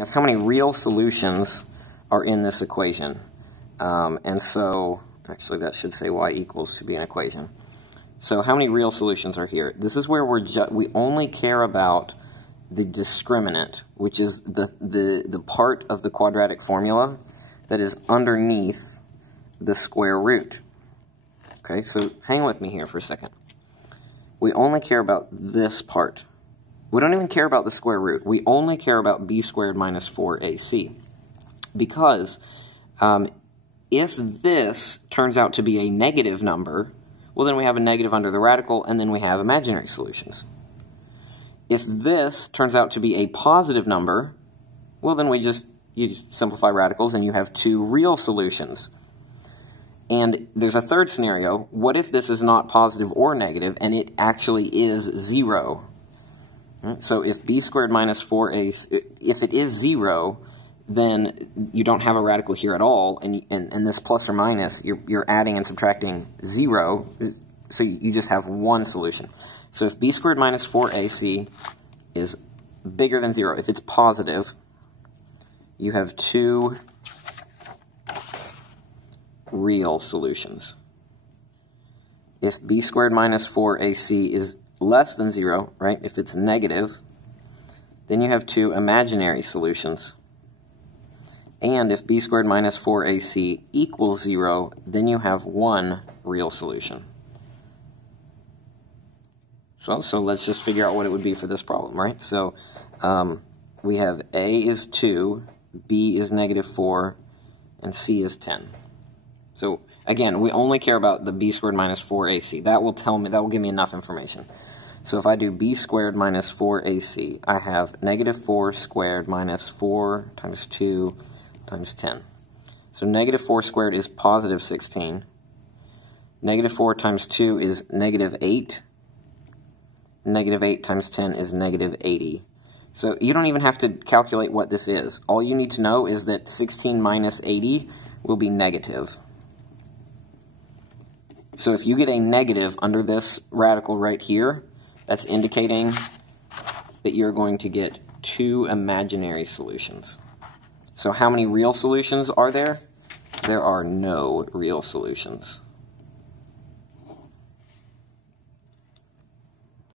is how many real solutions are in this equation. And so, actually that should say y equals to be an equation. So how many real solutions are here? This is where we only care about the discriminant, which is the part of the quadratic formula that is underneath the square root. Okay, so hang with me here for a second. We only care about this part. We don't even care about the square root. We only care about b squared minus 4ac. Because if this turns out to be a negative number, well then we have a negative under the radical, and then we have imaginary solutions. If this turns out to be a positive number, well then you just simplify radicals and you have two real solutions. And there's a third scenario. What if this is not positive or negative, and it actually is 0? So if b squared minus 4ac, if it is 0, then you don't have a radical here at all, and this plus or minus, you're adding and subtracting 0, so you just have one solution. So if b squared minus 4ac is bigger than 0, if it's positive, you have two real solutions. If b squared minus 4ac is less than 0, right, if it's negative, then you have two imaginary solutions. And if b squared minus 4ac equals 0, then you have one real solution. So let's just figure out what it would be for this problem, right? So we have a is 2, b is negative 4, and c is 10. So again, we only care about the b squared minus 4ac. That will give me enough information. So if I do b squared minus 4ac, I have negative 4 squared minus 4 times 2 times 10. So negative 4 squared is positive 16. Negative 4 times 2 is negative 8. Negative 8 times 10 is negative 80. So you don't even have to calculate what this is. All you need to know is that 16 minus 80 will be negative. So if you get a negative under this radical right here, that's indicating that you're going to get two imaginary solutions. So how many real solutions are there? There are no real solutions.